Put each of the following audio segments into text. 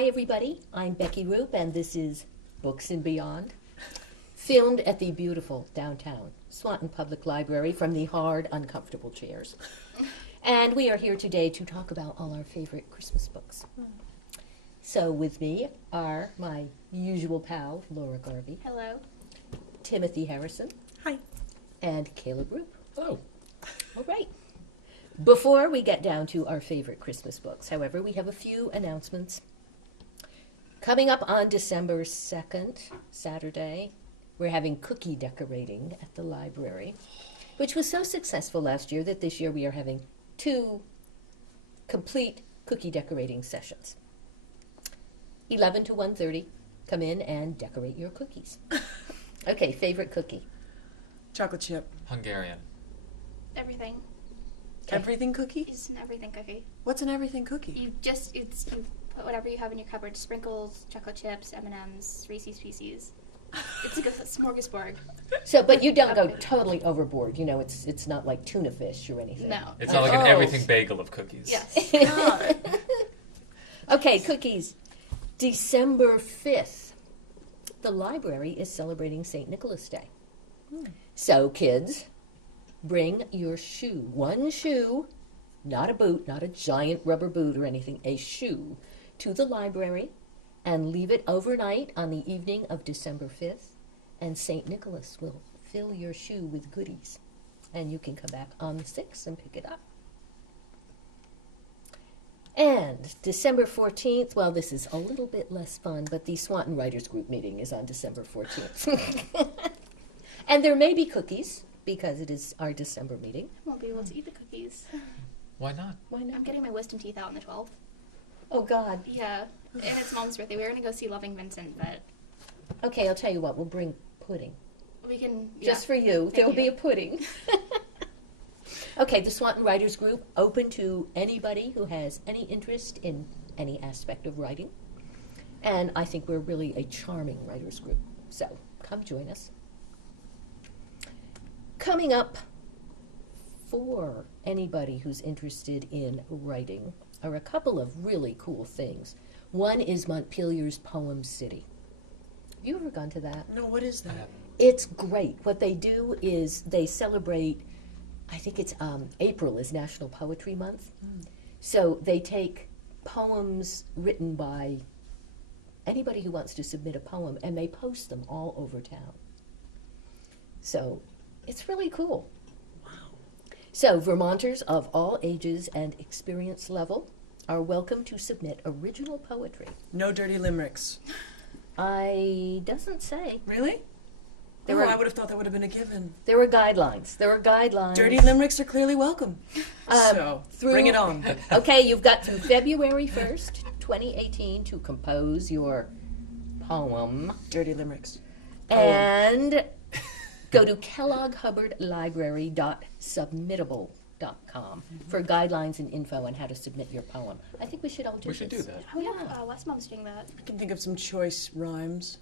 Hi, everybody. I'm Becky Rupp, and this is Books and Beyond, filmed at the beautiful downtown Swanton Public Library from the hard, uncomfortable chairs. And we are here today to talk about all our favorite Christmas books. So with me are my usual pal, Laura Garvey. Hello. Timothy Harrison. Hi. And Caleb Roop. Hello. All right. Before we get down to our favorite Christmas books, however, we have a few announcements. Coming up on December 2nd, Saturday, we're having cookie decorating at the library, which was so successful last year that this year we are having 2 complete cookie decorating sessions. 11 to 1:30, come in and decorate your cookies. Okay, favorite cookie? Chocolate chip. Hungarian. Everything. Okay. Everything cookie? It's an everything cookie. What's an everything cookie? You put whatever you have in your cupboard: sprinkles, chocolate chips, M&Ms, Reese's Pieces. It's like a smorgasbord. So, but you don't go totally overboard. You know, it's not like tuna fish or anything. No. It's not like an everything bagel of cookies. Yes. God. Okay, cookies. December 5th, the library is celebrating St. Nicholas Day. So, kids, bring your shoe. One shoe, not a boot, not a giant rubber boot or anything, a shoe, to the library and leave it overnight on the evening of December 5th, and St. Nicholas will fill your shoe with goodies. And you can come back on the 6th and pick it up. And December 14th, well, this is a little bit less fun, but the Swanton Writers Group meeting is on December 14th. And there may be cookies, because it is our December meeting. I won't be able to eat the cookies. Why not? Why not? I'm getting my wisdom teeth out on the 12th. Oh, God. Yeah. And it's Mom's birthday. We were going to go see Loving Vincent, but Okay, I'll tell you what, we'll bring pudding. we can... Just for you. Thank There'll be you. a pudding. Okay, the Swanton Writers Group, open to anybody who has any interest in any aspect of writing. And I think we're really a charming writers group. So, come join us. Coming up for anybody who's interested in writing are a couple of really cool things. One is Montpelier's Poem City. Have you ever gone to that? No, what is that? It's great. What they do is they celebrate, I think it's April is National Poetry Month. So they take poems written by anybody who wants to submit a poem, and they post them all over town. So it's really cool. Wow. So Vermonters of all ages and experience level are welcome to submit original poetry. No dirty limericks. Doesn't say. Really? There Oh, were- I would have thought that would have been a given. There are guidelines. Dirty limericks are clearly welcome. So, bring it on. Okay, you've got through February 1st, 2018 to compose your poem. Dirty limericks. And go to kellogghubbardlibrary.submittable.com for guidelines and info on how to submit your poem. I think we should all do We this. should do that. Oh, yeah. West Mom's doing that. I can think of some choice rhymes.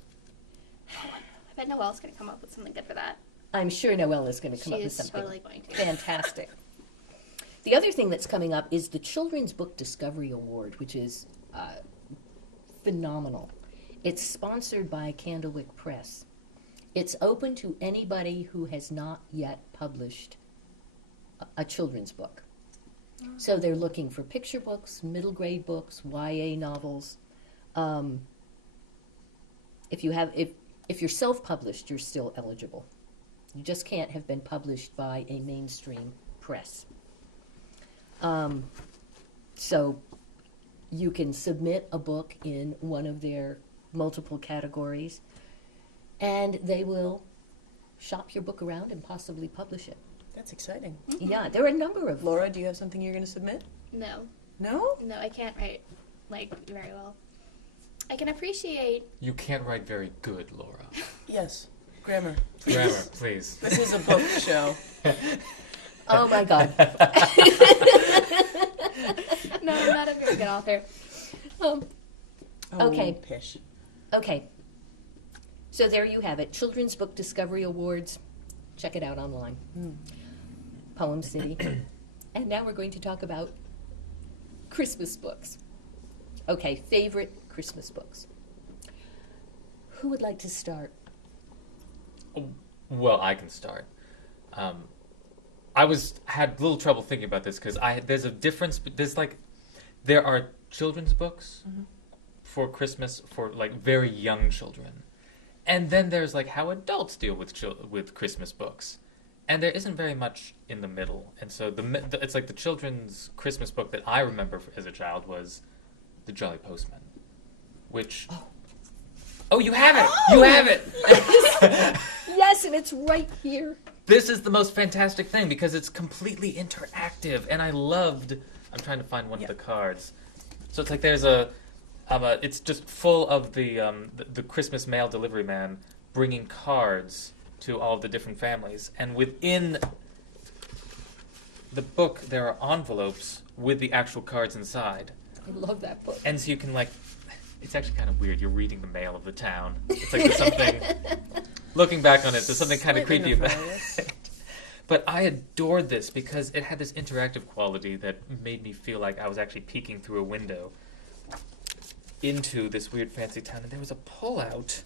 I bet Noelle's going to come up with something good for that. I'm sure Noelle is going to come She up with is something totally going to. fantastic. The other thing that's coming up is the Children's Book Discovery Award, which is phenomenal. It's sponsored by Candlewick Press. It's open to anybody who has not yet published a children's book. So they're looking for picture books, middle grade books, YA novels. If you're self-published, you're still eligible. You just can't have been published by a mainstream press. So you can submit a book in one of their multiple categories, and they will shop your book around and possibly publish it. That's exciting. Yeah, there are a number of Laura, do you have something you're going to submit? No. No? No, I can't write, very well. I can appreciate... You can't write very good, Laura. Yes. Grammar. Grammar, please. This is a book show. Oh my God. No, I'm not a very good author. Okay. Oh, pish. Okay. So there you have it. Children's Book Discovery Awards. Check it out online. Poem City. And now we're going to talk about Christmas books. Okay, favorite Christmas books. Who would like to start? Well, I can start. Had a little trouble thinking about this because there's a difference. There are children's books for Christmas for like very young children, and then there's like how adults deal with Christmas books, and there isn't very much in the middle. And so it's like the children's Christmas book that I remember as a child was The Jolly Postman, which. Oh, you have it! Oh! You have it! Yes, and it's right here. This is the most fantastic thing because it's completely interactive, and I'm trying to find one of the cards. So it's like there's it's just full of the Christmas mail delivery man bringing cards to all the different families, and within the book there are envelopes with the actual cards inside. I love that book. And so you can it's actually kind of weird. You're reading the mail of the town. It's like there's something. Looking back on it, there's something kind of creepy about it. But I adored this because it had this interactive quality that made me feel like I was actually peeking through a window into this weird fancy town. And there was a pullout.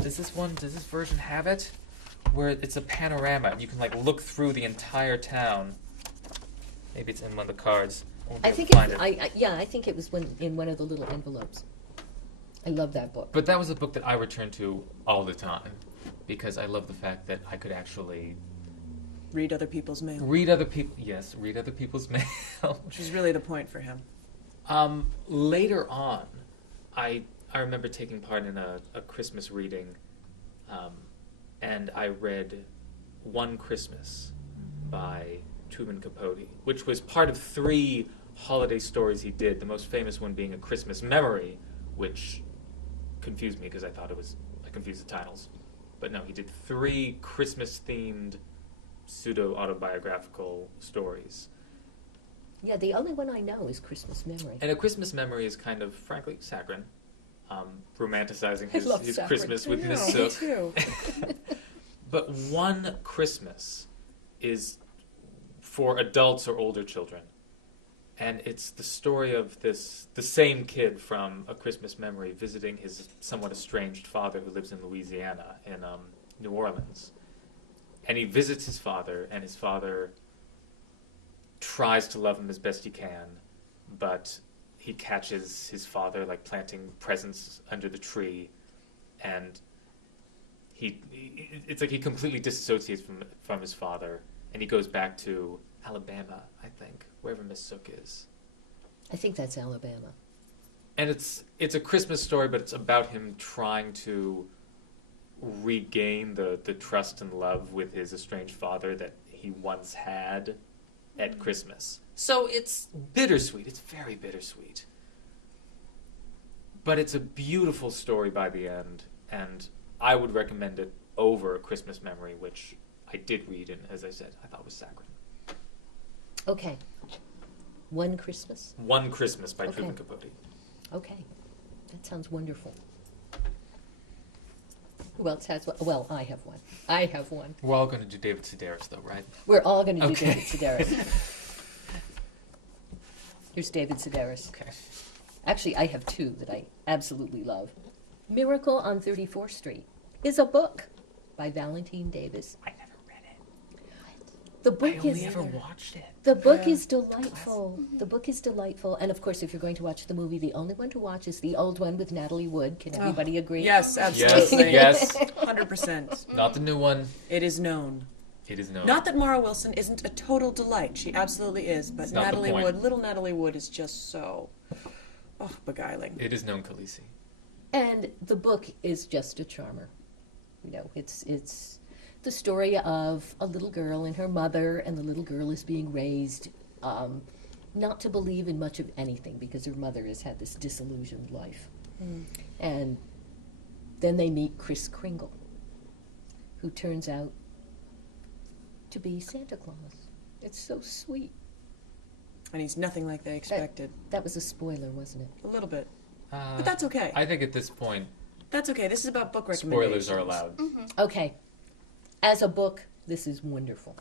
Does this version have it? Where it's a panorama and you can look through the entire town. Maybe it's in one of the cards. I think I think it was in one of the little envelopes. I love that book. But that was a book that I returned to all the time because I love the fact that I could actually read other people's mail. Read other people's mail. Which is really the point for him. Later on, I remember taking part in a Christmas reading, and I read One Christmas by Truman Capote, which was part of 3 holiday stories he did, the most famous one being A Christmas Memory, which confused me because I confused the titles. But no, he did 3 Christmas-themed pseudo-autobiographical stories. Yeah, the only one I know is Christmas Memory. And A Christmas Memory is kind of, frankly, saccharine, romanticizing his saccharine. Christmas with Miss Me Sook. too. But One Christmas is for adults or older children. And it's the story of the same kid from A Christmas Memory visiting his somewhat estranged father who lives in Louisiana, in New Orleans. And he visits his father, and his father tries to love him as best he can, but he catches his father planting presents under the tree, and it's like he completely disassociates from his father, and he goes back to Alabama, I think, wherever Miss Sook is. I think that's Alabama. And it's a Christmas story, but it's about him trying to regain the trust and love with his estranged father that he once had at Christmas. So it's bittersweet. It's very bittersweet. But it's a beautiful story by the end, and I would recommend it over A Christmas Memory, which I did read, and as I said, I thought was saccharine. Okay. One Christmas? One Christmas by Truman Capote. Okay. That sounds wonderful. Who else has one? Well, I have one. We're all going to do David Sedaris, though, right? We're all going to do David Sedaris. Here's David Sedaris. Okay. Actually, I have 2 that I absolutely love. Miracle on 34th Street is a book by Valentine Davis. I never read it. The book I only ever watched it. The book is delightful. The book is delightful. And of course, if you're going to watch the movie, the only one to watch is the old one with Natalie Wood. Can everybody agree? Yes, absolutely. Yes. 100%. Not the new one. It is known. It is known. Not that Mara Wilson isn't a total delight. She absolutely is. But It's not the Natalie point. Wood, little Natalie Wood is just so beguiling. It is known Khaleesi. And the book is just a charmer. You know, it's the story of a little girl and her mother, and the little girl is being raised not to believe in much of anything because her mother has had this disillusioned life. And then they meet Kris Kringle, who turns out to be Santa Claus. It's so sweet. And he's nothing like they expected. That was a spoiler, wasn't it? A little bit. But that's okay. I think at this point, That's okay. This is about book recommendations. spoilers are allowed. Okay. As a book, this is wonderful.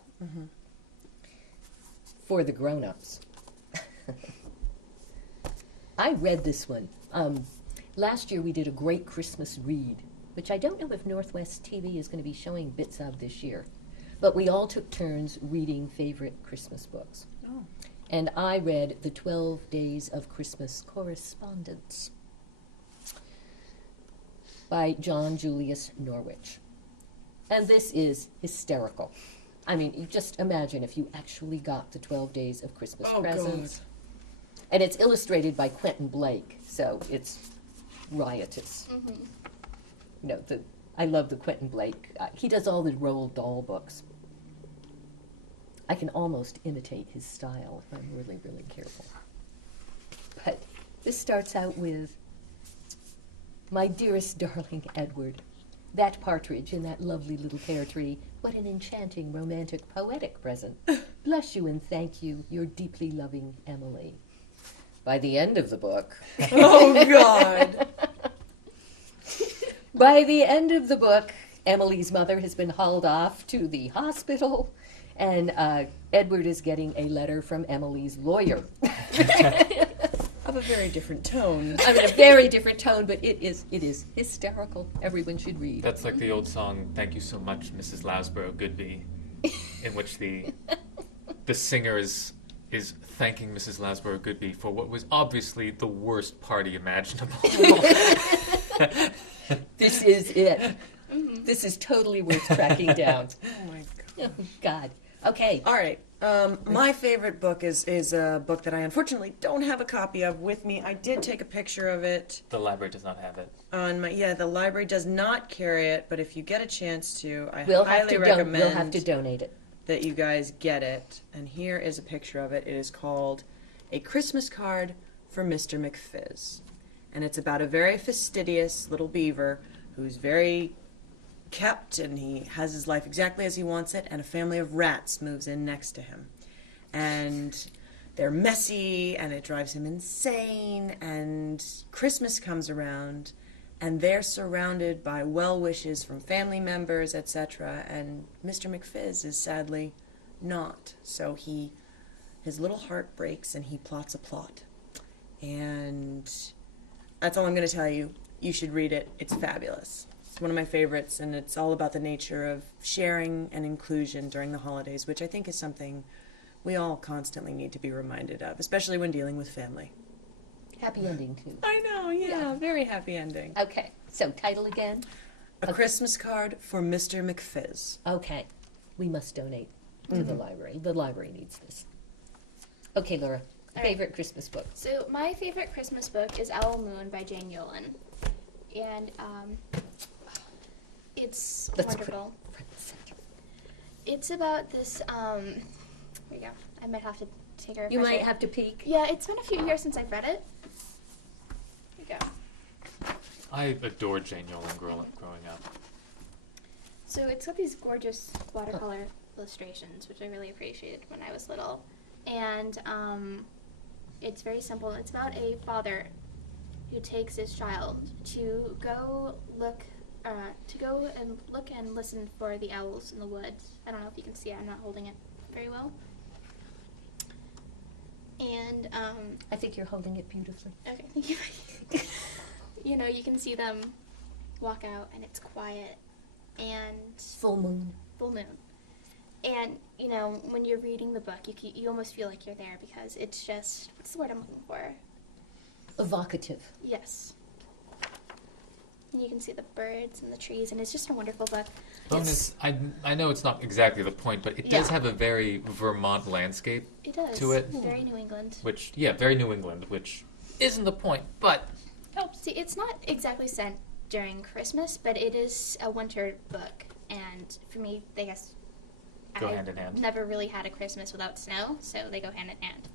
For the grown-ups. I read this one Last year we did a great Christmas read, which I don't know if Northwest TV is going to be showing bits of this year. But we all took turns reading favorite Christmas books. Oh. And I read The 12 Days of Christmas Correspondence by John Julius Norwich. And this is hysterical. I mean, you just imagine if you actually got the 12 Days of Christmas presents. God. And it's illustrated by Quentin Blake, so it's riotous. Mm-hmm. You know, I love the Quentin Blake. He does all the Roald Dahl books. I can almost imitate his style if I'm really, really careful. But this starts out with, "My dearest darling Edward, that partridge in that lovely little pear tree, what an enchanting, romantic, poetic present. Bless you and thank you, your deeply loving Emily." By the end of the book... Oh, God. By the end of the book, Emily's mother has been hauled off to the hospital, and Edward is getting a letter from Emily's lawyer. Of a very different tone. I mean, a very different tone, but it is hysterical. Everyone should read. That's like the old song, "Thank You So Much, Mrs. Lasborough Goodby," in which the singer is thanking Mrs. Lasborough Goodby for what was obviously the worst party imaginable. This is it. This is totally worth tracking down. Oh, my God. Oh, God. Okay. All right. My favorite book is a book that I unfortunately don't have a copy of with me. I did take a picture of it. The library does not have it. The library does not carry it, but if you get a chance to, I We'll highly recommend we'll have to donate it. that you guys get it. And here is a picture of it. It is called A Christmas Card for Mr. McFizz. And it's about a very fastidious little beaver who's very kept, and he has his life exactly as he wants it, and a family of rats moves in next to him. And they're messy, and it drives him insane, and Christmas comes around, and they're surrounded by well wishes from family members, etc., and Mr. McFizz is sadly not. So his little heart breaks, and he plots a plot. And that's all I'm going to tell you. You should read it. It's fabulous. It's one of my favorites, and it's all about the nature of sharing and inclusion during the holidays, which I think is something we all constantly need to be reminded of, especially when dealing with family. Happy ending, too. I know, yeah. Very happy ending. Okay. So, title again? A Christmas Card for Mr. McFizz. Okay. We must donate to the library. The library needs this. Okay, Laura. All Favorite Christmas book? So my favorite Christmas book is Owl Moon by Jane Yolen, and it's Let's put it wonderful. front and center. It's about this. Here we go. I might have to take a refresher. You might have to peek. Yeah, it's been a few years since I've read it. Here we go. I adored Jane Yolen growing up. So it's got these gorgeous watercolor illustrations, which I really appreciated when I was little, and it's very simple. It's about a father who takes his child to go and look and listen for the owls in the woods. I don't know if you can see it. I'm not holding it very well. And I think you're holding it beautifully. okay, thank you. You can see them walk out, and it's quiet and Full moon. full moon. And when you're reading the book, you almost feel like you're there because it's just, what's the word I'm looking for? Evocative. Yes. And you can see the birds and the trees, and it's just a wonderful book. Bonus, I know it's not exactly the point, but it does Yeah. have a very Vermont landscape It does. to it. Very New England. Which, very New England, which isn't the point, but helps. See, it's not exactly sent during Christmas, but it is a winter book. And for me, I guess Go I hand in hand. never really had a Christmas without snow, so they go hand in hand.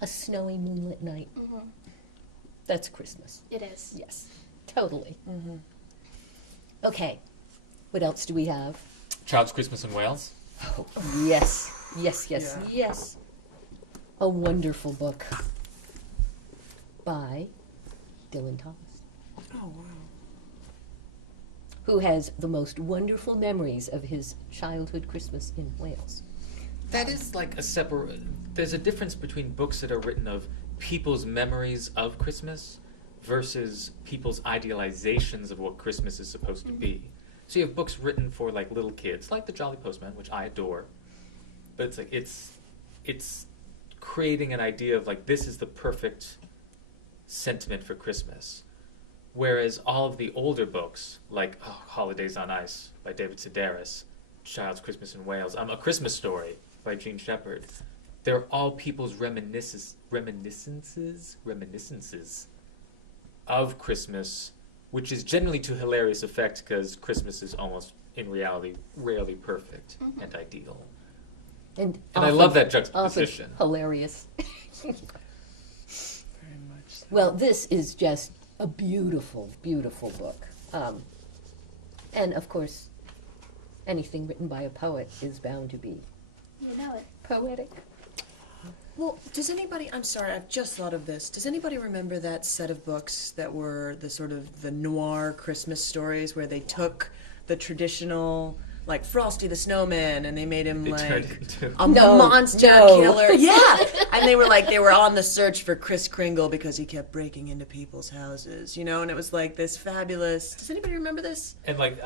A snowy moonlit night. Mm-hmm. That's Christmas. It is. Yes. Totally. Mm-hmm. Okay. What else do we have? Child's Christmas in Wales. Oh, yes. Yes, yes, Yeah. yes. A wonderful book by Dylan Thomas, Oh, wow. who has the most wonderful memories of his childhood Christmas in Wales. That is like a separate. There's a difference between books that are written of people's memories of Christmas versus people's idealizations of what Christmas is supposed to be. So you have books written for like little kids, like The Jolly Postman, which I adore. But it's like it's creating an idea of like this is the perfect sentiment for Christmas. Whereas all of the older books, like Holidays on Ice by David Sedaris, Child's Christmas in Wales, A Christmas Story by Gene Shepherd, they're all people's reminiscences of Christmas, which is generally to hilarious effect because Christmas is almost, in reality, rarely perfect and ideal. And I love that juxtaposition. Often hilarious. Very much so. Well, this is just a beautiful, beautiful book. And of course, anything written by a poet is bound to be You know it. poetic. Well, does anybody, I'm sorry, I've just thought of this. Does anybody remember that set of books that were the sort of the noir Christmas stories where they took the traditional, like Frosty the Snowman, and they made him They like turned into a No, monster no. killer? Yeah! And they were on the search for Kris Kringle because he kept breaking into people's houses, you know, and it was like this fabulous, does anybody remember this? and like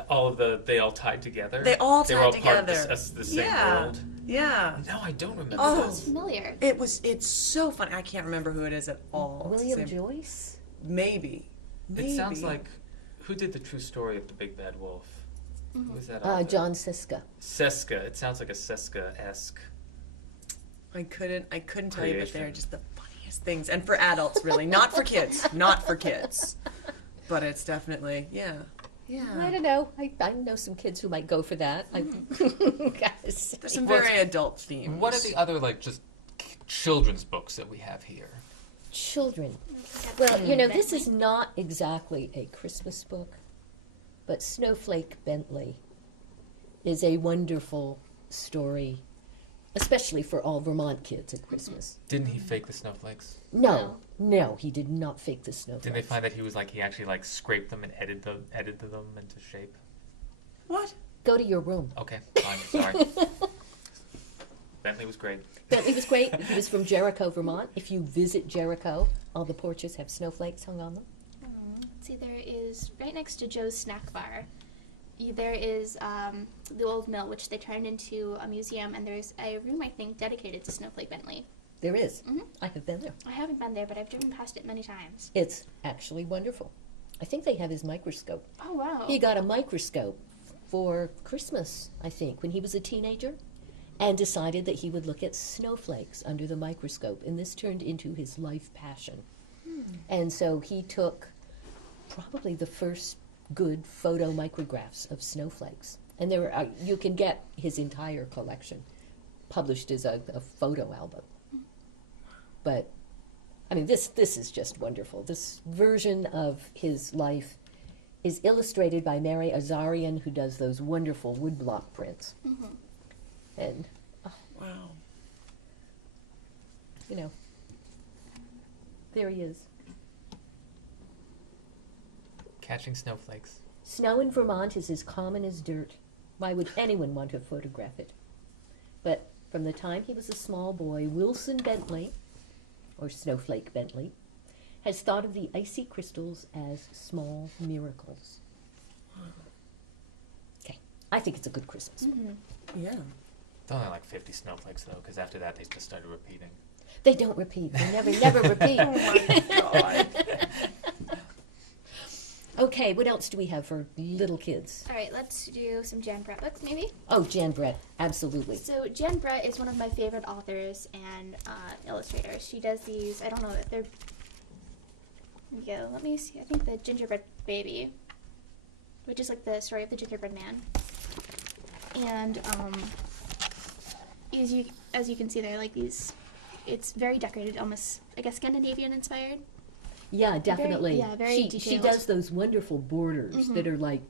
they all tied together. They all They were all tied part of together. the same Yeah. world. Yeah. No, I don't remember Oh. Sounds this. familiar. It's so fun. I can't remember who it is at all. It's the William same- Joyce? Maybe. It sounds like who did the true story of the Big Bad Wolf? Who was that? author? John Siska. Seska. It sounds like a Seska-esque. I couldn't tell you, but they're Creation. just the funniest things. And for adults, really. Not for kids. Not for kids. But it's definitely, yeah. I Yeah. don't know. I know some kids who might go for that. There's some very adult themes. What are the other like just children's books that we have here? Children. Well, you know, this is not exactly a Christmas book, but Snowflake Bentley is a wonderful story, especially for all Vermont kids at Christmas. Didn't he fake the snowflakes? No, he did not fake the snowflakes. Didn't they find that he actually like scraped them and edited them into shape? What? Go to your room. Okay, fine. Sorry. Bentley was great. Bentley was great. He was from Jericho, Vermont. If you visit Jericho, all the porches have snowflakes hung on them. Let's see, there is, right next to Joe's Snack Bar, there is the old mill, which they turned into a museum, and there's a room, I think, dedicated to Snowflake Bentley. There is. Mhm. I have been there. I haven't been there, but I've driven past it many times. It's actually wonderful. I think they have his microscope. Oh, wow. He got a microscope for Christmas, I think, when he was a teenager, and decided that he would look at snowflakes under the microscope, and this turned into his life passion. And so he took probably the first good photo micrographs of snowflakes. And there are, you can get his entire collection published as a photo album. But, I mean, this is just wonderful. This version of his life is illustrated by Mary Azarian, who does those wonderful woodblock prints. And, Wow. you know, there he is. Catching snowflakes. Snow in Vermont is as common as dirt. Why would anyone want to photograph it? But from the time he was a small boy, Wilson Bentley, or Snowflake Bentley, has thought of the icy crystals as small miracles. Okay, I think it's a good Christmas. Yeah. It's only like 50 snowflakes though, because after that they just started repeating. They don't repeat. They never repeat. God. Okay, what else do we have for little kids? All right, let's do some Jan Brett books, maybe. Oh, Jan Brett, absolutely. So Jan Brett is one of my favorite authors and illustrators. She does these, I don't know if they're, yeah, let me see, I think the Gingerbread Baby, which is like the story of the gingerbread man. And as you can see, they're like these, it's very decorated, almost, I guess, Scandinavian inspired. Yeah, definitely. very she detailed. does those wonderful borders that are like,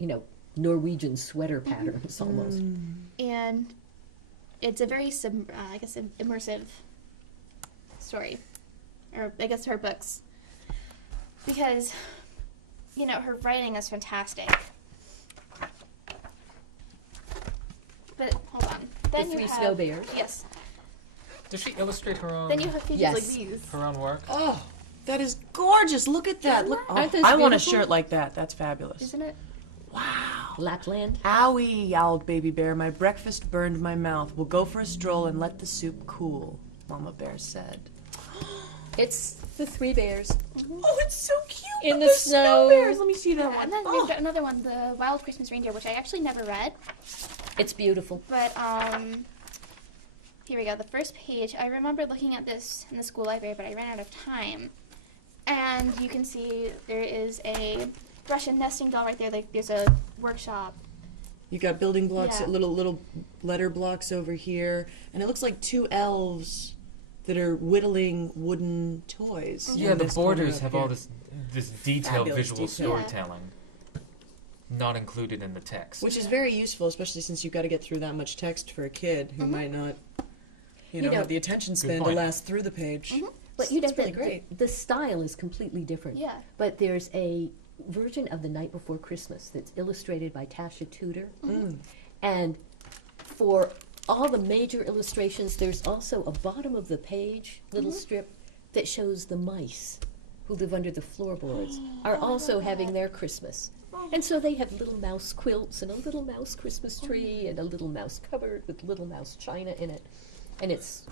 you know, Norwegian sweater patterns almost. And it's a very, I guess, immersive story, or I guess her books, because, you know, her writing is fantastic. But hold on, then The you Three have Snow Bears. Yes. Does she illustrate her own Then you have pages Yes. like these. her own work? Oh, That is gorgeous. Look at that. Look, Aren't those I want a beautiful? shirt like that. That's fabulous. Isn't it? Wow. Lapland. Owie, yowled Baby Bear. My breakfast burned my mouth. We'll go for a stroll and let the soup cool, Mama Bear said. It's the three bears. Oh, it's so cute. In Look, the they're snow. bears. Let me see that one. And then Oh. we've got another one, The Wild Christmas Reindeer, which I actually never read. It's beautiful. But here we go. The first page. I remember looking at this in the school library, but I ran out of time. And you can see there is a Russian nesting doll right there. Like there's a workshop. You got building blocks, Yeah. little letter blocks over here, and it looks like two elves that are whittling wooden toys. Yeah, in the this corner borders up have here. all this detailed Fabulous visual detail. storytelling, not included in the text. Which is very useful, especially since you've got to get through that much text for a kid who might not, you know, know, have the attention span to point. last through the page. But you know, It's really great. the style is completely different. Yeah. But there's a version of The Night Before Christmas that's illustrated by Tasha Tudor. And for all the major illustrations, there's also a bottom of the page little strip that shows the mice who live under the floorboards are also having their Christmas. And so they have little mouse quilts and a little mouse Christmas tree and a little mouse cupboard with little mouse china in it. And it's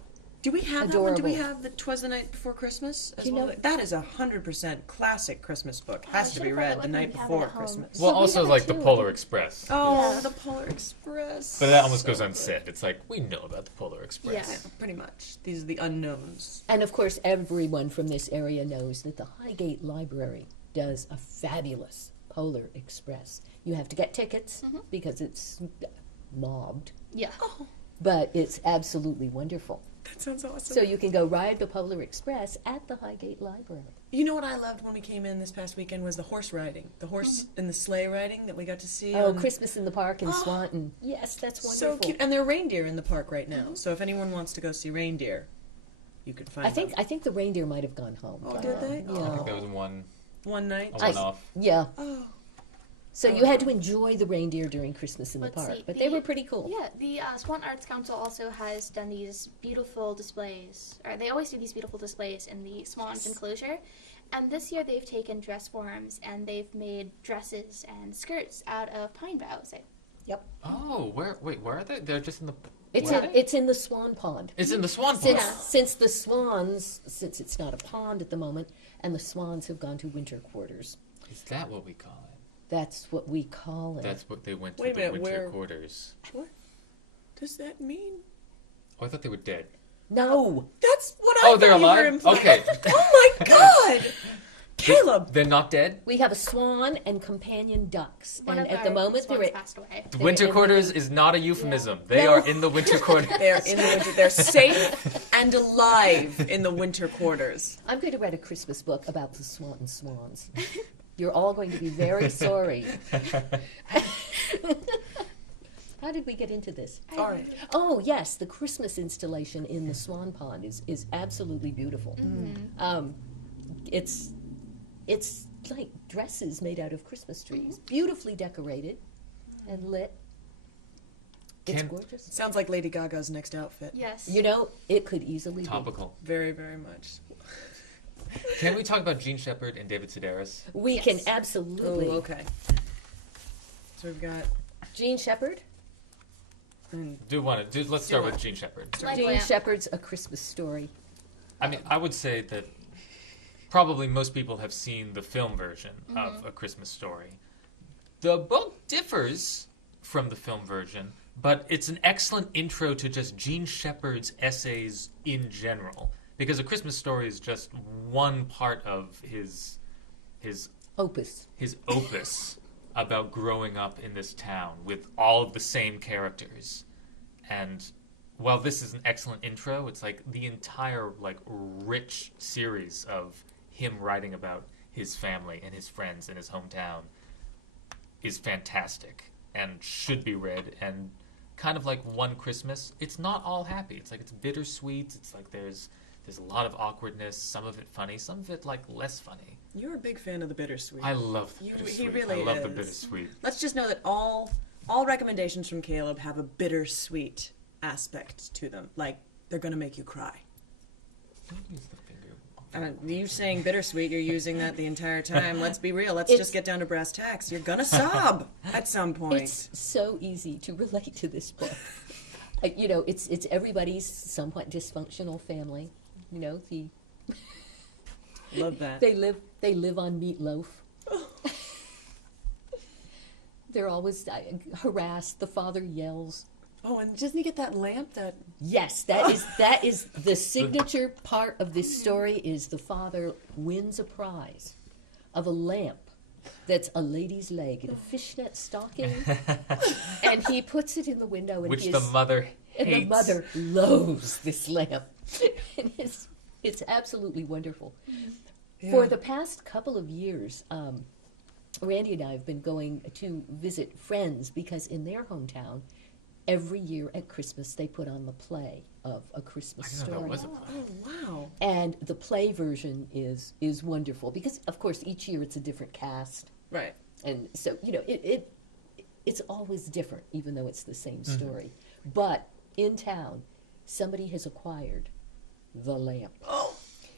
Do we have that one? Do we Adorable. have the 'Twas the Night Before Christmas? As You well? know- That is 100% classic Christmas book. Has to be should've brought read that the with night me. We have it before at home. Christmas. Well, we also have it like the too. Polar Express. Oh, Yeah. the Polar Express. But that almost So goes good. unsaid. It's like, we know about the Polar Express. Yeah. Pretty much. These are the unknowns. And of course, everyone from this area knows that the Highgate Library does a fabulous Polar Express. You have to get tickets because it's mobbed, Yeah. but it's absolutely wonderful. That sounds awesome. So you can go ride the Polar Express at the Highgate Library. You know what I loved when we came in this past weekend was the horse riding. The horse and the sleigh riding that we got to see. Oh, on- Christmas in the Park in Swanton. Yes, that's wonderful. So cute. And there are reindeer in the park right now. So if anyone wants to go see reindeer, you can find them. I think the reindeer might have gone home. Oh, did they? I Yeah. think that was one One night. one-off. Yeah. Oh. So you had to enjoy the reindeer during Christmas in the Let's park, see, but they the- were pretty cool. Yeah, the Swan Arts Council also has done these beautiful displays. Or they always do these beautiful displays in the Swans enclosure. And this year they've taken dress forms and they've made dresses and skirts out of pine boughs. Oh, where are they? They're just in the... It's where in, are they? it's in the Swan Pond. It's in the Swan Pond. Since the swans, since it's not a pond at the moment, and the swans have gone to winter quarters. Is that what we call it? That's what we call it. That's what they went to Wait a the minute, winter where- quarters. What does that mean? Oh, I thought they were dead. No, That's what I Oh, thought they're you were alive? implying. Okay. Oh my god! Caleb! They're not dead? we have a swan and companion ducks, One and of at the our moment swans they're passed away. The They're winter in- quarters is not a euphemism. They No. are in the winter quarters. They're in the winter. They're safe and alive in the winter quarters. I'm going to write a Christmas book about the Swanton swans. You're all going to be very sorry. How did we get into this? All right. Oh, yes, the Christmas installation in the Swan Pond is absolutely beautiful. It's like dresses made out of Christmas trees, beautifully decorated and lit. It's Can- gorgeous. Sounds like Lady Gaga's next outfit. Yes. You know, it could easily Topical. Very, very much. Can we talk about Gene Shepard and David Sedaris? be. We Yes. can absolutely. Oh, okay. So we've got. Gene Shepard. Let's start with Gene Shepard. Like Gene lamp. Shepard's A Christmas Story. I mean, I would say that probably most people have seen the film version of A Christmas Story. The book differs from the film version, but it's an excellent intro to just Gene Shepard's essays in general. Because A Christmas Story is just one part of his Opus. opus about growing up in this town with all of the same characters. And while this is an excellent intro, it's like the entire like rich series of him writing about his family and his friends in his hometown is fantastic and should be read. And kind of like One Christmas, it's not all happy. It's like it's bittersweet. It's like there's a lot of awkwardness, some of it funny, some of it like less funny. You're a big fan of the bittersweet. I love the He bittersweet. really I love the is. bittersweet. Let's just know that all recommendations from Caleb have a bittersweet aspect to them. Like they're gonna make you cry. Don't use the finger on You saying bittersweet, you're using that the entire time. Let's be real. Let's It's- just get down to brass tacks. You're gonna sob at some point. It's so easy to relate to this book. It's everybody's somewhat dysfunctional family. Love that. They live on meatloaf. They're always harassed. The father yells. Oh, and doesn't he get that lamp that... Yes, that is the signature part of this story. Is the father wins a prize of a lamp that's a lady's leg in a fishnet stocking, and he puts it in the window, and Which the mother hates. and the mother loathes this lamp, and it's absolutely wonderful. Yeah. For the past couple of years, Randy and I have been going to visit friends because in their hometown, every year at Christmas they put on the play of A Christmas I didn't know Story. there was a play. Oh, wow. And the play version is wonderful because, of course, each year it's a different cast, Right. and so it's always different, even though it's the same story. But in town, somebody has acquired the lamp,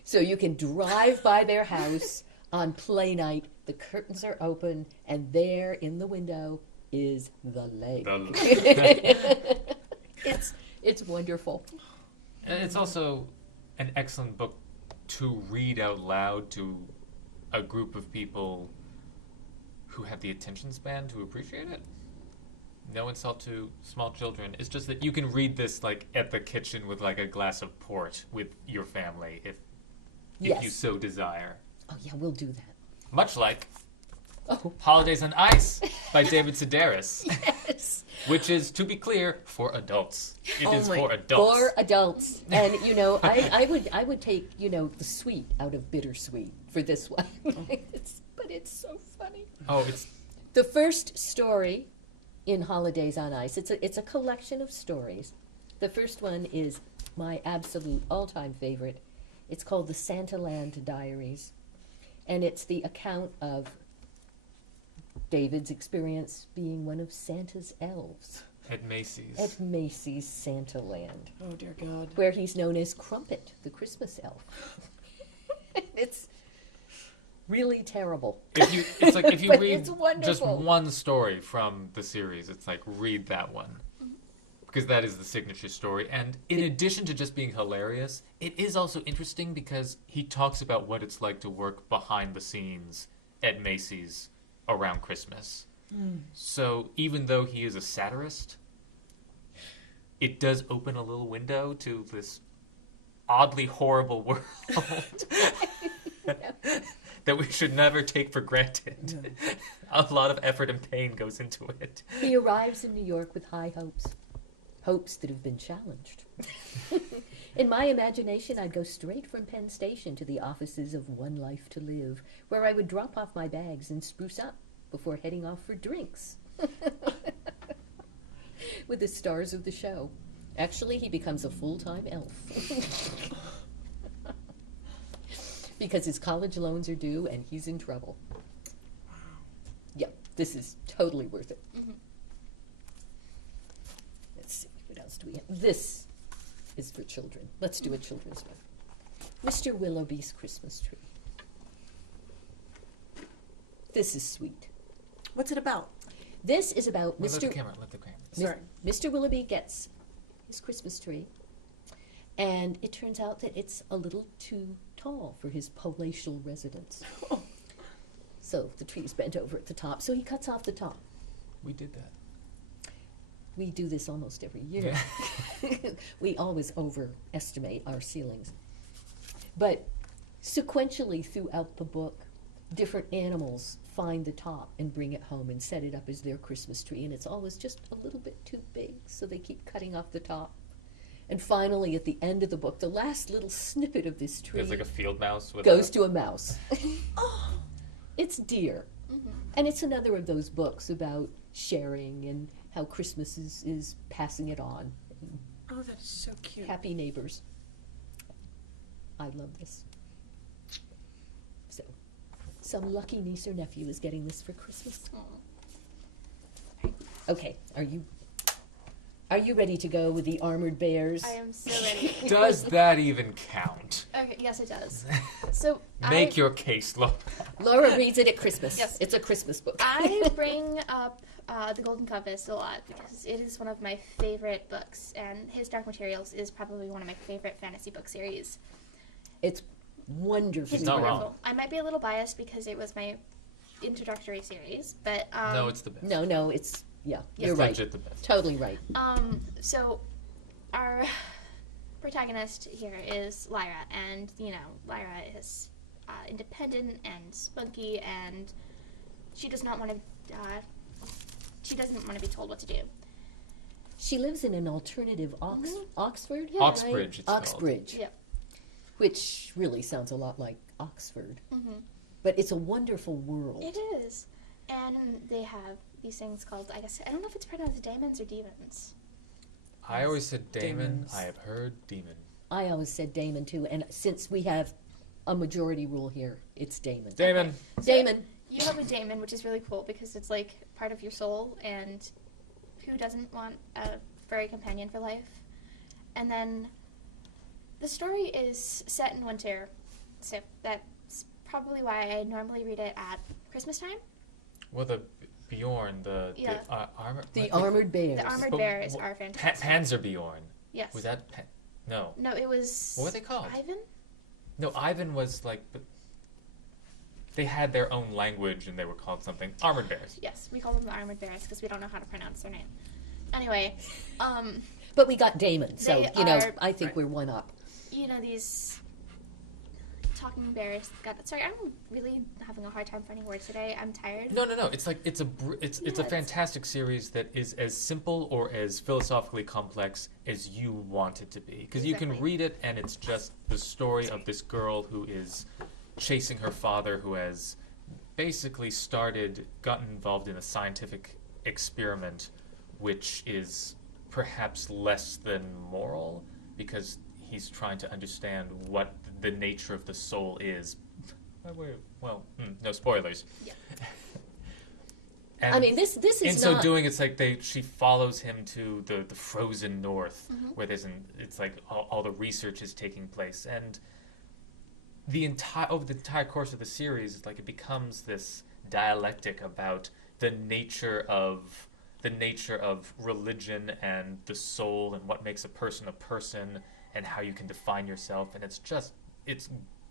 so you can drive by their house on play night. The curtains are open, and there in the window is the leg. It's wonderful. And it's also an excellent book to read out loud to a group of people who have the attention span to appreciate it. No insult to small children. It's just that you can read this like at the kitchen with like a glass of port with your family if Yes. you so desire. Oh yeah, we'll do that. Much like Oh Holidays on Ice by David Sedaris, yes. which is, to be clear, for adults. It is for adults. For adults. And I would take, the sweet out of bittersweet for this one. But it's so funny. Oh, it's The first story in Holidays on Ice, it's a collection of stories. The first one is my absolute all-time favorite. It's called the Santaland Diaries. And it's the account of David's experience being one of Santa's elves at Macy's. at Macy's Santaland, Oh, dear God. where he's known as Crumpet, the Christmas elf. It's really terrible. It's like if you But read it's just wonderful. one story from the series, it's like read that one. Because that is the signature story. And in addition to just being hilarious, it is also interesting because he talks about what it's like to work behind the scenes at Macy's around Christmas. So even though he is a satirist, it does open a little window to this oddly horrible world that we should never take for granted. A lot of effort and pain goes into it. He arrives in New York with high hopes that have been challenged. In my imagination, I'd go straight from Penn Station to the offices of One Life to Live, where I would drop off my bags and spruce up before heading off for drinks with the stars of the show. Actually, he becomes a full-time elf because his college loans are due and he's in trouble. Yep, this is totally worth it. Let's see, what else do we have? This is for children. Let's do a children's one. Mr. Willoughby's Christmas Tree. This is sweet. What's it about? This is about Let the Mr. camera, let the camera. Sorry. Mr. Willoughby gets his Christmas tree, and it turns out that it's a little too tall for his palatial residence. So the tree is bent over at the top, so he cuts off the top. We did that. We do this almost every year. We always overestimate our ceilings. But sequentially throughout the book, different animals find the top and bring it home and set it up as their Christmas tree, and it's always just a little bit too big, so they keep cutting off the top. And finally, at the end of the book, the last little snippet of this tree There's like a field mouse with goes to a mouse. It's dear. And it's another of those books about sharing and how Christmas is passing it on. Oh, that's so cute. Happy neighbors. I love this. So, some lucky niece or nephew is getting this for Christmas. Okay, are you Are you ready to go with the armored bears? I am so ready. Does that even count? Okay, yes, it does. So Make your case, Laura. Laura reads it at Christmas. Yes. It's a Christmas book. I bring up The Golden Compass a lot because it is one of my favorite books, and His Dark Materials is probably one of my favorite fantasy book series. It's wonderful. It's not wonderful. wrong. I might be a little biased because it was my introductory series, but No, it's the best. No, it's, yeah, you're It's right. legit the best. Totally right. So our protagonist here is Lyra, and Lyra is independent and spunky, and she does not want to. She doesn't want to be told what to do. She lives in an alternative Oxford? Yeah. Oxbridge, it's called. Oxbridge. Yep. Which really sounds a lot like Oxford. Mm-hmm. But it's a wonderful world. It is, and they have these things called, I guess, I don't know if it's pronounced daemons or demons. I always said Damon. Demons. I have heard Demon. I always said Damon too, and since we have a majority rule here, it's Damon. Damon. Damon. You have a daemon, which is really cool because it's like part of your soul, and who doesn't want a furry companion for life? And then the story is set in winter, so that's probably why I normally read it at Christmas time. Well, the Bjorn, the Yeah. armor. The what- armored bears. The armored But bears wh- are fantastic. Panzer Bjorn. Yes. Was that? No. No, it was. What were they called? Ivan? No, Ivan was like. They had their own language and they were called something. Armored bears. Yes, we call them the armored bears because we don't know how to pronounce their name. Anyway, But we got Damon, so, They you know, are- I think we're one up. these talking bears. Sorry, I'm really having a hard time finding words today. I'm tired. No. It's like it's a Yeah, fantastic series that is as simple or as philosophically complex as you want it to be. Because you can Exactly. read it and it's just the story of this girl who is chasing her father, who has basically gotten involved in a scientific experiment, which is perhaps less than moral because he's trying to understand what the nature of the soul is. Well, no spoilers. Yeah. And I mean, this is in so not... doing, it's like she follows him to the frozen north, where it's like all the research is taking place, and over the entire course of the series, it's like it becomes this dialectic about the nature of religion and the soul and what makes a person and how you can define yourself, and it's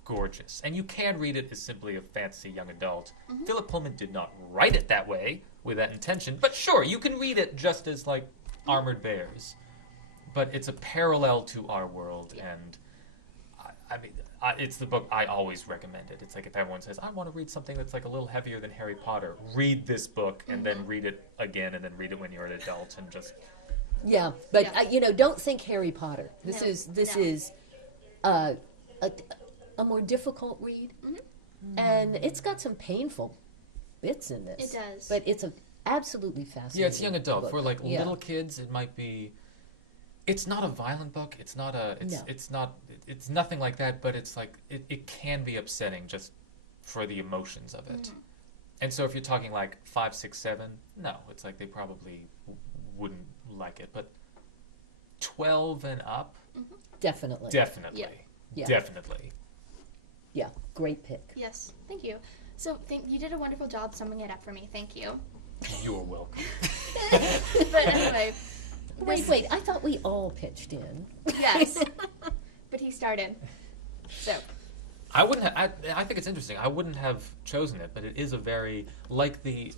gorgeous. And you can read it as simply a fantasy young adult. Philip Pullman did not write it that way with that intention, but sure, you can read it just as like Armored Bears. But it's a parallel to our world, and I mean, it's the book I always recommend it. It's like if everyone says, I want to read something that's like a little heavier than Harry Potter, read this book and then read it again and then read it when you're an adult and just... Yeah, but, Yeah. don't think Harry Potter. This No, is a more difficult read, and it's got some painful bits in this. It does. But it's a absolutely fascinating Yeah, it's young adult. book. For like Yeah. little kids, it might be... It's not a violent book. It's not a... No. It's nothing like that, but it's like... It can be upsetting just for the emotions of it. And so if you're talking like 5, 6, 7, no. It's like they probably wouldn't like it. But 12 and up, Definitely. definitely. Yeah. Definitely. Yeah, great pick. Yes, thank you. So you did a wonderful job summing it up for me. Thank you. You're welcome. But anyway, Wait, I thought we all pitched in. yes. But he started. So I wouldn't have... I think it's interesting. I wouldn't have chosen it, but it is a very... Like the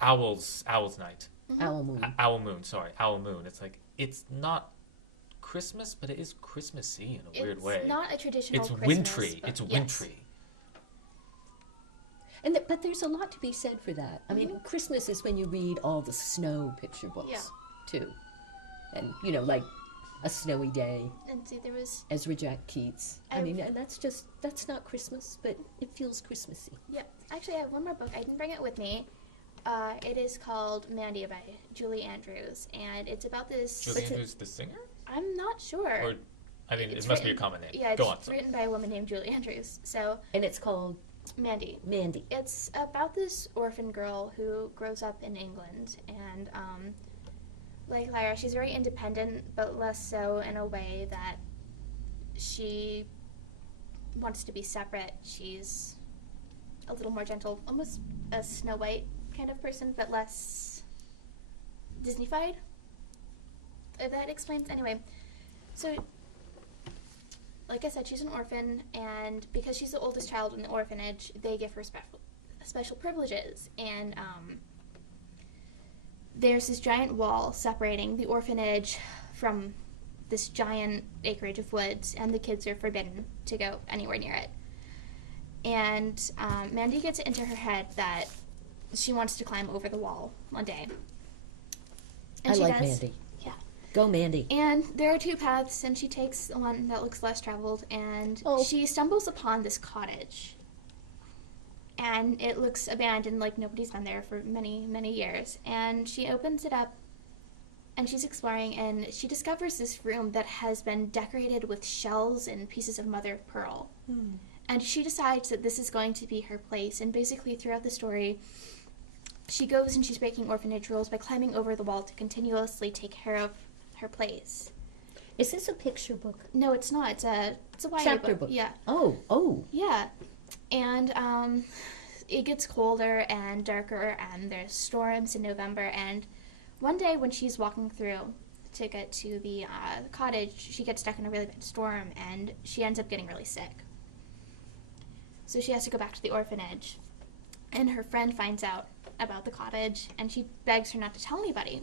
Owl's Night. Owl Moon. Owl Moon. It's like, it's not Christmas, but it is Christmassy in a weird way. It's not a traditional It's Christmas wintry. book. It's Yes. wintry. But there's a lot to be said for that. I mean, Christmas is when you read all the snow picture books, too. And, like A Snowy Day, And see, there was... Ezra Jack Keats. I mean, and that's not Christmas, but it feels Christmassy. Yep. Actually, I have one more book. I didn't bring it with me. It is called Mandy by Julie Andrews, and it's about this... Julie Andrews, the singer? I'm not sure. Or, I mean, It's it must be a written- common name. Yeah, it's Go on. Sorry. written by a woman named Julie Andrews. So, And it's called Mandy. Mandy. It's about this orphan girl who grows up in England, and like Lyra, she's very independent, but less so in a way that she wants to be separate. She's a little more gentle, almost a Snow White kind of person, but less Disney-fied. If that explains. Anyway, so like I said, she's an orphan, and because she's the oldest child in the orphanage, they give her special privileges. And there's this giant wall separating the orphanage from this giant acreage of woods, and the kids are forbidden to go anywhere near it. And Mandy gets it into her head that she wants to climb over the wall one day. And I she like does. Mandy. Yeah. Go, Mandy. And there are two paths, and she takes the one that looks less traveled, and she stumbles upon this cottage. And it looks abandoned, like nobody's been there for many, many years. And she opens it up, and she's exploring, and she discovers this room that has been decorated with shells and pieces of mother of pearl. And she decides that this is going to be her place, and basically throughout the story, she goes and she's breaking orphanage rules by climbing over the wall to continuously take care of her place. Is this a picture book? No, it's not. It's a YA Chapter book. Yeah. Oh. Yeah. And it gets colder and darker, and there's storms in November, and one day when she's walking through to get to the cottage, she gets stuck in a really bad storm, and she ends up getting really sick. So she has to go back to the orphanage, and her friend finds out about the cottage, and she begs her not to tell anybody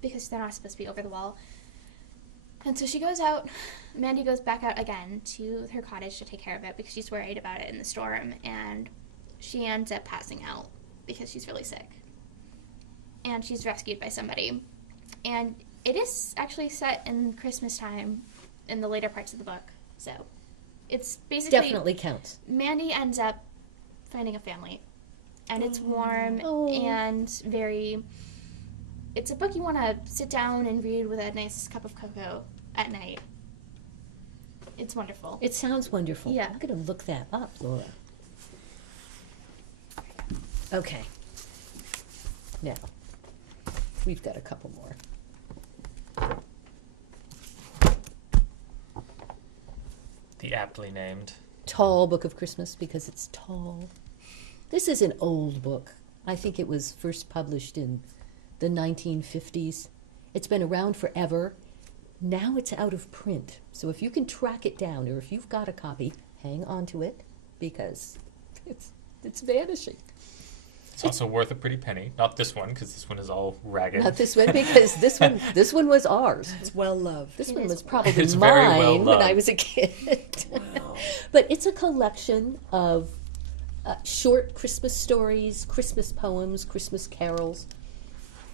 because they're not supposed to be over the wall. And so she goes out. Mandy goes back out again to her cottage to take care of it because she's worried about it in the storm, and she ends up passing out because she's really sick. And she's rescued by somebody. And it is actually set in Christmas time in the later parts of the book. So it's basically... Definitely counts. Mandy ends up finding a family. And it's warm and very... It's a book you want to sit down and read with a nice cup of cocoa at night. It's wonderful. It sounds wonderful. Yeah. I'm going to look that up, Laura. Okay. Now, we've got a couple more. The aptly named. Tall Book of Christmas because it's tall. This is an old book. I think it was first published in the 1950s. It's been around forever. Now it's out of print. So if you can track it down, or if you've got a copy, hang on to it because it's vanishing. It's also worth a pretty penny. Not this one, because this one is all ragged. Not this one because this one was ours. It's well loved. This one was probably It's very well mine when I loved. was a kid. Wow. But it's a collection of short Christmas stories, Christmas poems, Christmas carols.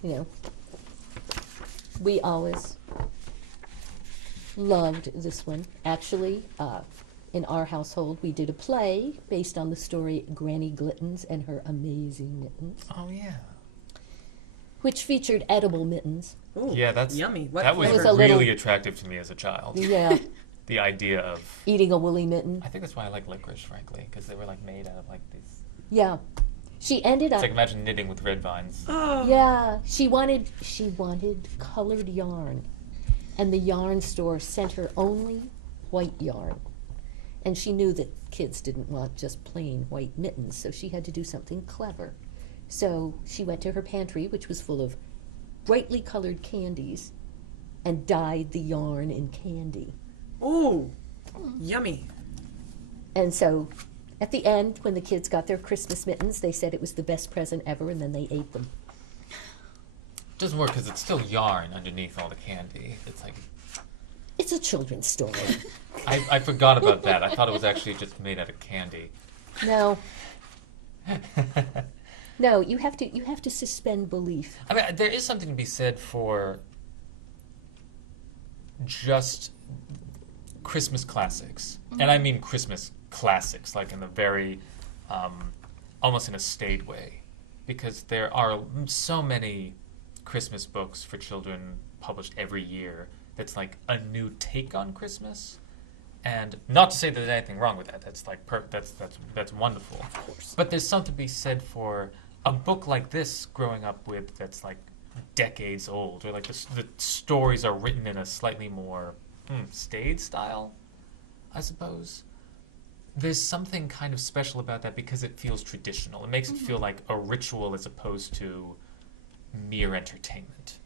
You know, we always loved this one. Actually, in our household, we did a play based on the story Granny Glittens and Her Amazing Mittens, Oh, yeah. which featured edible mittens. Ooh, Yeah, that's yummy. What that was It was flavor? a little- really attractive to me as a child. Yeah, The idea of... eating a woolly mitten. I think that's why I like licorice, frankly, because they were like made out of like these... Yeah. She ended It's up... like imagine knitting with red vines. Oh. Yeah, she wanted colored yarn, and the yarn store sent her only white yarn. And she knew that kids didn't want just plain white mittens, so she had to do something clever. So she went to her pantry, which was full of brightly colored candies, and dyed the yarn in candy. Ooh, yummy. And so at the end, when the kids got their Christmas mittens, they said it was the best present ever, and then they ate them. It doesn't work because it's still yarn underneath all the candy. It's like... It's a children's story. I forgot about that. I thought it was actually just made out of candy. No. No, you have to suspend belief. I mean, there is something to be said for just Christmas classics. And I mean Christmas classics, like in the very, almost in a staid way. Because there are so many Christmas books for children published every year that's like a new take on Christmas. And not to say that there's anything wrong with that. That's like that's wonderful. Of course. But there's something to be said for a book like this growing up with that's like decades old, or like the stories are written in a slightly more staid style, I suppose. There's something kind of special about that because it feels traditional. It makes it feel like a ritual as opposed to mere entertainment.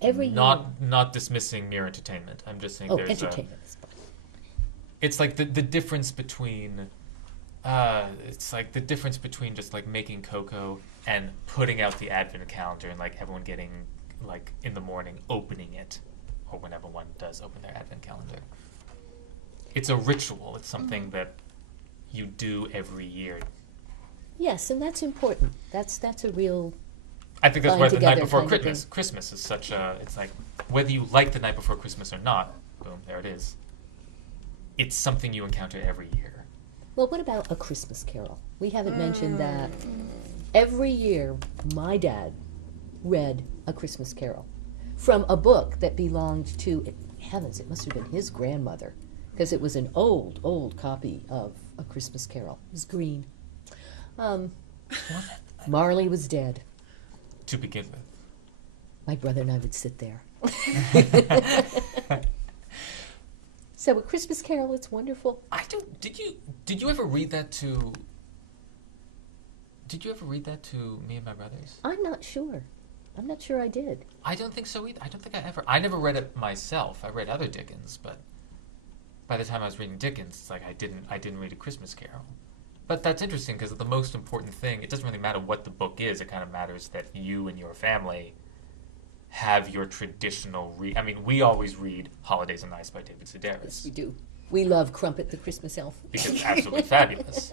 Every year. Not dismissing mere entertainment. I'm just saying there's entertainment is fine. it's like the difference between it's like the difference between just like making cocoa and putting out the advent calendar and like everyone getting like in the morning opening it, or whenever one does open their advent calendar. It's a ritual. It's something that you do every year. Yes, and that's important. That's a real. I think that's Bind why the night together before kind of Christmas thing. Christmas is such a, it's like whether you like the night before Christmas or not, boom, there it is. It's something you encounter every year. Well, what about A Christmas Carol? We haven't mentioned that. Every year, my dad read A Christmas Carol from a book that belonged to, heavens, it must have been his grandmother, because it was an old copy of A Christmas Carol. It was green. Marley was dead. To begin with. My brother and I would sit there. So A Christmas Carol, it's wonderful. I don't. Did you ever read that to? Did you ever read that to me and my brothers? I'm not sure I did. I don't think so either. I don't think I ever. I never read it myself. I read other Dickens, but by the time I was reading Dickens, it's like I didn't read A Christmas Carol. But that's interesting because the most important thing, it doesn't really matter what the book is. It kind of matters that you and your family have your traditional I mean, we always read Holidays on Ice by David Sedaris. Yes, we do. We love Crumpet the Christmas Elf. Because it's absolutely fabulous.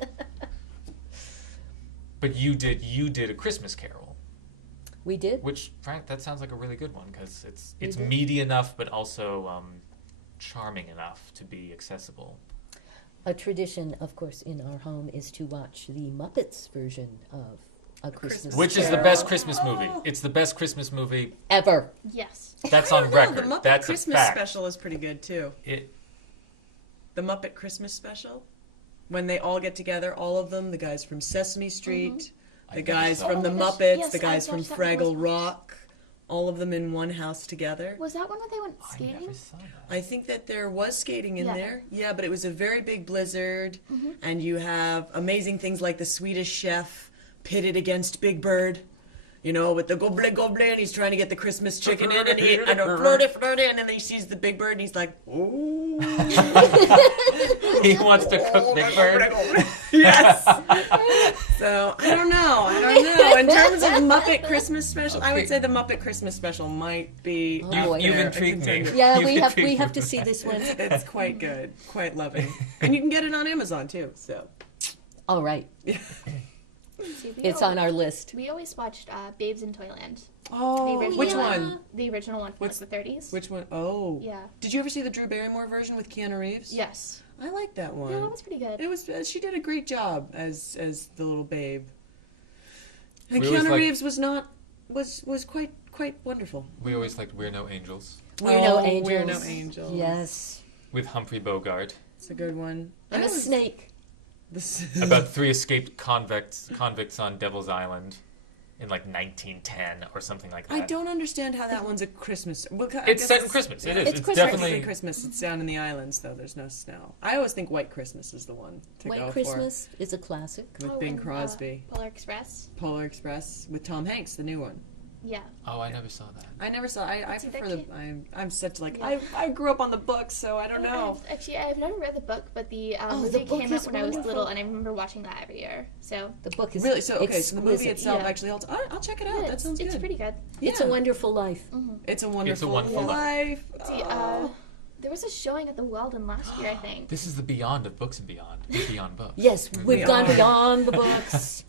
But you did A Christmas Carol. We did. Which, Frank, that sounds like a really good one because it's We did. meaty enough but also charming enough to be accessible. A tradition, of course, in our home is to watch the Muppets version of A Christmas Which is the Carol. best Christmas movie. It's the best Christmas movie. Ever. Yes. That's I on don't know, record. The Muppet That's Christmas a fact. special is pretty good too. It, The Muppet Christmas special, when they all get together, all of them, the guys from Sesame Street, I the never guys saw from the Oh my gosh, Muppets, yes, the guys I from watched that when I was Fraggle little. Rock, all of them in one house together. Was that one where they went I skating? never saw that. I think that there was skating in Yeah. there. Yeah, but it was a very big blizzard, and you have amazing things like the Swedish chef pitted against Big Bird. You know, with the gobble gobble, and he's trying to get the Christmas chicken in, and he and a flirty, and then he sees the Big Bird, and he's like, "Ooh." He wants to cook Big Bird. Yes. So I don't know. In terms of Muppet Christmas special, I would say the Muppet Christmas special might be. Oh, up boy. You've there, a intrigued me. contender. Yeah, You've we intrigued have me. to see this one. It's quite good, quite loving, and you can get it on Amazon too. So All right. See, It's on our list. We always watched Babes in Toyland. oh, original which one. one? The original one from What's- like, the 30s. Which one? Oh, Yeah. Did you ever see the Drew Barrymore version with Keanu Reeves? Yes. I like that one. Yeah, that was pretty good. It was. She did a great job as the little babe. And We always Keanu liked- Reeves was quite wonderful. We always liked We're No Angels We're No Oh, Angels. We're No Angels. Yes. with Humphrey Bogart It's a good one. And I a was- snake. about 3 escaped convicts on Devil's Island in like 1910 or something like that. I don't understand how that one's a Christmas. Well, I It's guess set in Christmas. It is. It's It's, Christmas. Technically definitely. Christmas. It's down in the islands, though. There's no snow. I always think White Christmas is the one to go White Christmas is a classic. for. With Oh, Bing and, Crosby. Polar Express. Polar Express with Tom Hanks, the new one. Yeah. Oh, I never saw that. I never saw. I See, prefer that the. I'm such like. Yeah. I grew up on the books, so I don't know. I've never read the book, but the Oh, movie the book came is out when I was wonderful. little, and I remember watching that every year. So The book is Really? So okay. So the movie exquisite. itself Yeah. actually holds. I'll check it out. yeah, That sounds it's good. pretty good. It's a Yeah. wonderful life. It's a wonderful, Wonderful life. See, Oh. there was a showing at the Weldon last year, I think. This is the beyond of books and beyond. The beyond books. Yes, we've We gone are. beyond the books.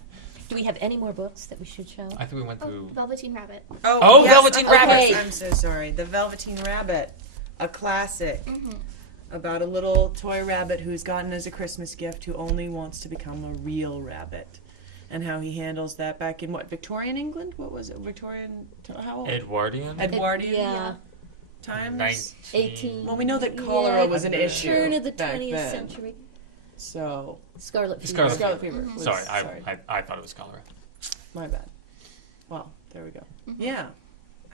Do we have any more books that we should show? I think we went Oh, through. Velveteen Rabbit. Oh, yes, Velveteen okay. Rabbit. I'm so sorry. The Velveteen Rabbit, a classic Mm-hmm. about a little toy rabbit who's gotten as a Christmas gift who only wants to become a real rabbit, and how he handles that back in what, Victorian England? What was it? Victorian? How old? Edwardian. Edwardian Yeah. times. 18. Well, we know that cholera Yeah, was an issue. Turn of the back 20th then. century. So Scarlet fever. Scarlet Scarlet fever. Mhm. was- Sorry, I thought it was cholera. My bad. Well, there we go. Yeah,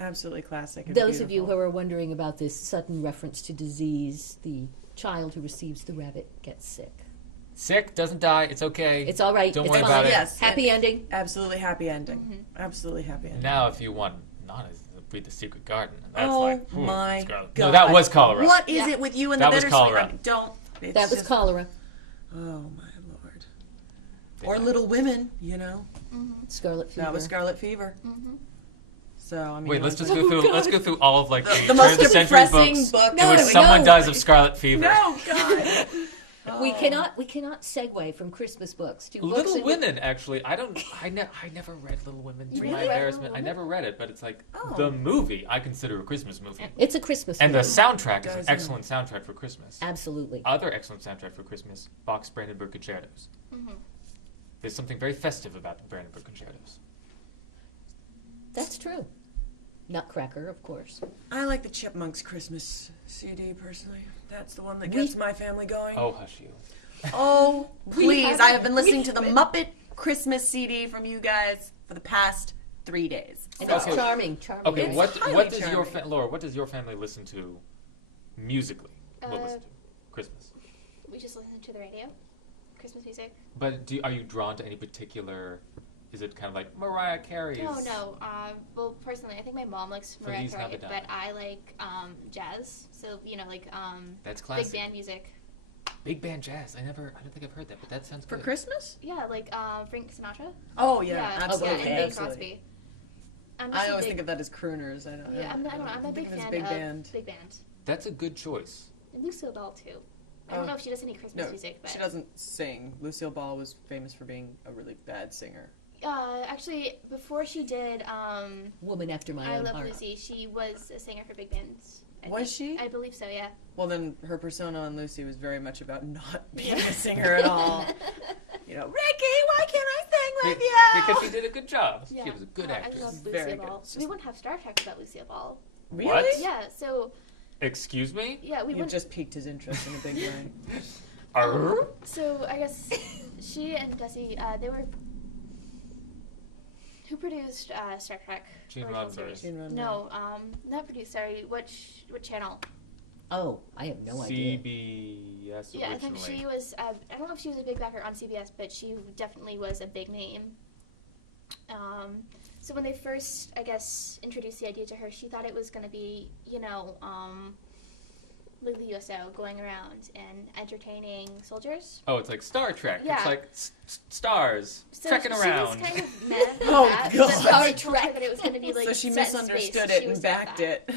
absolutely classic. and Those of you beautiful. who are wondering about this sudden reference to disease, the child who receives the rabbit gets sick. Sick, doesn't die. It's okay. It's all right. Don't it's worry fine. about it. Yes. Happy ending. Absolutely happy ending. Absolutely happy ending. Now, if you want not read The Secret Garden, that's Oh like, ooh, my Scarlet. God. No, that was cholera. What is Yeah. it with you and That the was bittersweet? cholera. I mean, don't. It's That was just- cholera. Oh my lord. Or Little Women, you know. Scarlet fever. That was Scarlet Fever. So I mean, Wait, let's just like- go through. Let's go through all of like the, the turn most of the century depressing books book. in which No, someone no. dies of scarlet fever. No, God. We cannot segue from Christmas books to books Little in- Women, actually, I never read Little Women. To Really? my Read embarrassment, Little I Women? never read it, but it's like Oh. the movie I consider a Christmas movie, It's a Christmas and the movie. soundtrack is an Doesn't- excellent soundtrack for Christmas. Absolutely. Other excellent soundtrack for Christmas: Bach's Brandenburg Concertos. There's something very festive about the Brandenburg Concertos. That's true. Nutcracker, of course. I like the Chipmunks Christmas CD personally. That's the one that We- gets my family going. Oh, hush you! Oh, please. haven't- I have been listening to the Muppet Christmas CD from you guys for the past 3 days. And So- it's charming, charming. Okay, It's what highly does charming. Laura? What does your family listen to musically? What Uh, listen to Christmas? We just listen to the radio, Christmas music. But are you drawn to any particular? Is it kind of like Mariah Carey? No. Well, personally, I think my mom likes Mariah Feliz Carey, Navidad. but I like jazz. So like That's big classic. band music. Big band jazz. I don't think I've heard that, but that sounds For good. Christmas? Yeah, like Frank Sinatra. Oh, yeah, Yeah, absolutely. and Bing absolutely. Crosby. I'm just I a always big, think of that as crooners. I don't Yeah, I'm a big think of it as fan big of band. big band. That's a good choice. And Lucille Ball too. I don't know if she does any Christmas No, music, but she doesn't sing. Lucille Ball was famous for being a really bad singer. actually, before she did Woman After My I Own Love Heart. Lucy, she was a singer for big bands. I Was think. she? I believe so. Yeah. Well, then her persona on Lucy was very much about not being a singer at all. You know, Ricky, why can't I sing with you? Because she did a good job. Yeah. She was a good I actress. love Very Lucille good. Ball. It's We just- wouldn't have Star Trek without Lucille Ball. Really? What? Yeah. So Excuse me? yeah, we You've wouldn't. just piqued his interest in a big way. Arr? So I guess she and Desi, they were. Who produced Star Trek? Gene original Roddenberry. series? Gene Roddenberry. No, not produced. Sorry, what channel? Oh, I have no idea. CBS Yeah, I originally. think she was. I don't know if she was a big backer on CBS, but she definitely was a big name. So when they first, I guess, introduced the idea to her, she thought it was going to be, like the USO going around and entertaining soldiers. Oh, it's like Star Trek. Yeah. It's like stars So trekking she around. was kind of mad at Oh, that. God. But Star they told her Trek. that it was going to be like So she set in space, misunderstood so it she was and mad at backed that. it.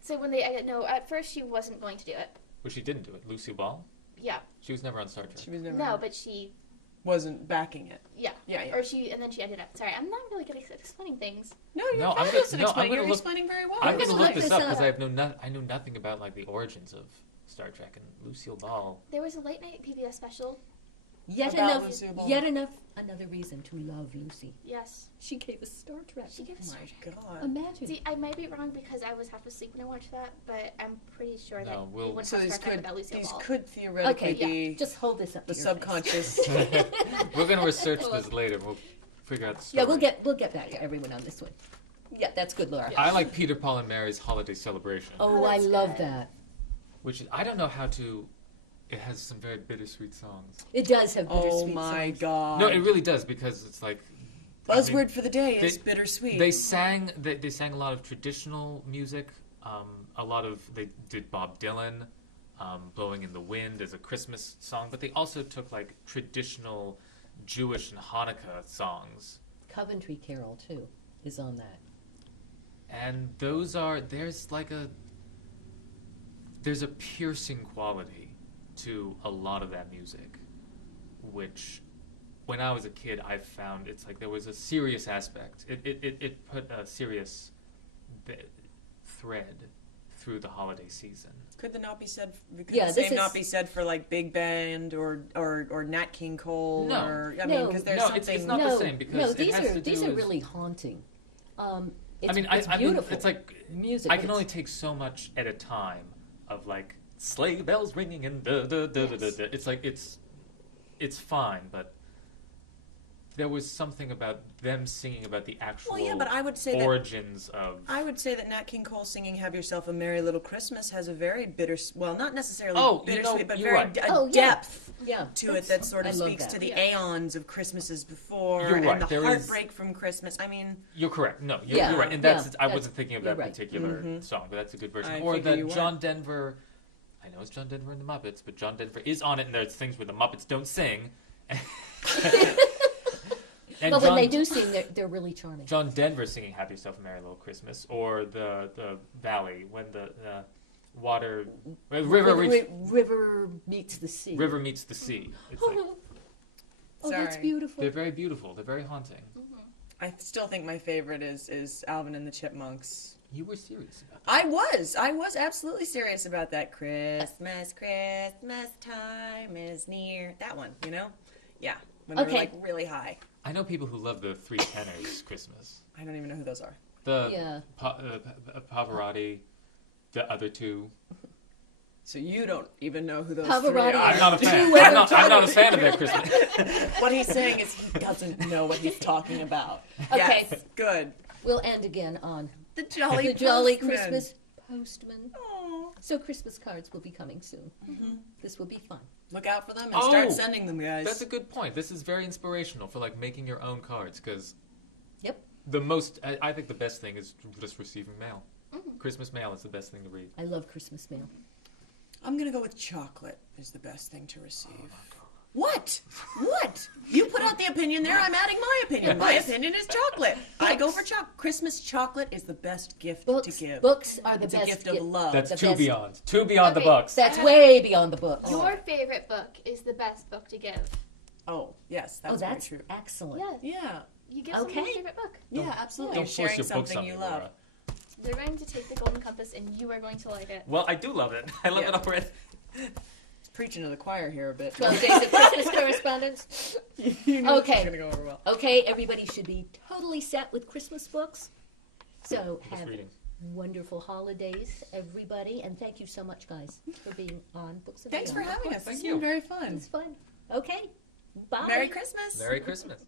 So when they, no, at first she wasn't going to do it. Well, she didn't do it. Lucille Ball? Yeah, She was never on Star Trek. She was never no, but she, wasn't backing it. yeah. Yeah, yeah. Or she, and then she ended up. Sorry, I'm not really good at explaining things. No, you're No, I'm fabulous gonna- at no, I'm explaining. gonna You're look- explaining very well. I'm Let's going to look look this this up because up. I know nothing about like the origins of Star Trek and Lucille Ball. There was a late night PBS special. Yet About Lucille Ball. another reason to love Lucy. Yes, She gave us Star Trek. she gave Oh us. my God. Imagine. See, I might be wrong because I was half asleep when I watched that, but I'm pretty sure that No, we'll- we wouldn't So have these Star Trek could without Lucille Ball. theoretically Okay, be Just hold this up the to your face. subconscious. We're going to research this later. We'll figure out the story. Yeah, we'll get back to everyone on this one. Yeah, that's good, Laura. I like Peter, Paul, and Mary's Holiday Celebration, Oh, Oh, I that's love good. that. which I don't know how to. It has some very bittersweet songs. It does have Oh bittersweet my songs. God. No, it really does because it's like Buzzword for the day they- is bittersweet. They sang a lot of traditional music. They did Bob Dylan, "Blowing in the Wind" as a Christmas song, but they also took like traditional Jewish and Hanukkah songs, Coventry Carol too is on that. and there's a piercing quality to a lot of that music, which when I was a kid, I found it's like there was a serious aspect. It put a serious thread through the holiday season. Could the not be said? Could Yeah, the this same is- not be said for like Big Band or Nat King Cole? No. Or, I No. mean, because there's No, something. it's not the same because no, it these has are to do these are with- really haunting. It's, I mean, it's beautiful. it's like music. I can only take so much at a time of like sleigh bells ringing and da da da da da. Yes. Da. It's like it's fine, but there was something about them singing about the actual Well, yeah, but I would say origins of. I would say that Nat King Cole singing "Have Yourself a Merry Little Christmas" has a very well, not necessarily bittersweet, but you're very right. depth Yeah. to it that sort of I love speaks that. to the Yeah. aeons of Christmases before You're right, and the there heartbreak from Christmas. I mean, You're correct. No, Yeah, you're right, and yeah, I wasn't thinking of you're that right. particular song, but that's a good version. I Or figure the you were. John Denver. I know it's John Denver and the Muppets, but John Denver is on it, and there's things where the Muppets don't sing. And But when they do sing, they're really charming. John Denver singing "Have Yourself a Merry Little Christmas," or the Valley when the water river meets the sea. river meets the sea. It's like, Oh, that's Sorry. beautiful. they're very beautiful. They're very haunting. I still think my favorite is Alvin and the Chipmunks. You were serious about that. I was absolutely serious about that. Christmas time is near. That one, Yeah, when they were Okay. like really high. I know people who love the Three Tenors Christmas. I don't even know who those are. The Yeah. Pavarotti, the other two. So you don't even know who those Pavarotti. three are. I'm not a fan. Two I'm not a fan of their Christmas. What he's saying is he doesn't know what he's talking about. Okay. Yes, good. We'll end again on The Jolly the Jolly Postman. Christmas Postman. Aw. So Christmas cards will be coming soon. This will be fun. Look out for them and start Oh, sending them, guys. That's a good point. This is very inspirational for like making your own cards because Yep. I think the best thing is just receiving mail. Christmas mail is the best thing to read. I love Christmas mail. I'm gonna go with chocolate is the best thing to receive. What? What? You put out the opinion there. I'm adding my opinion. My opinion is chocolate. I go for chocolate. Christmas chocolate is the best gift Books. to give. Books are the It's best a gift of gift. love. That's the two best- beyond. Two beyond the Okay. bucks. That's way beyond the books. Your favorite book is the best book to give. Oh, yes, that's, that's very true. excellent. Yeah, Yeah, you give someone your Okay. favorite book. yeah, absolutely. Don't You're force sharing your books something on you me, love. Laura. They're going to take the Golden Compass, and you are going to like it. Well, I do love it. I love Yeah. it already. It's preaching to the choir here a bit. 12 days of Christmas correspondence. You know Okay. It's gonna go over well. Okay, everybody should be totally set with Christmas books. So Just have reading. wonderful holidays, everybody, and thank you so much, guys, for being on Books of Thanks for Beyond. having us. Thank It's you. been very fun. It's fun. Okay, bye. Merry Christmas. Merry Christmas.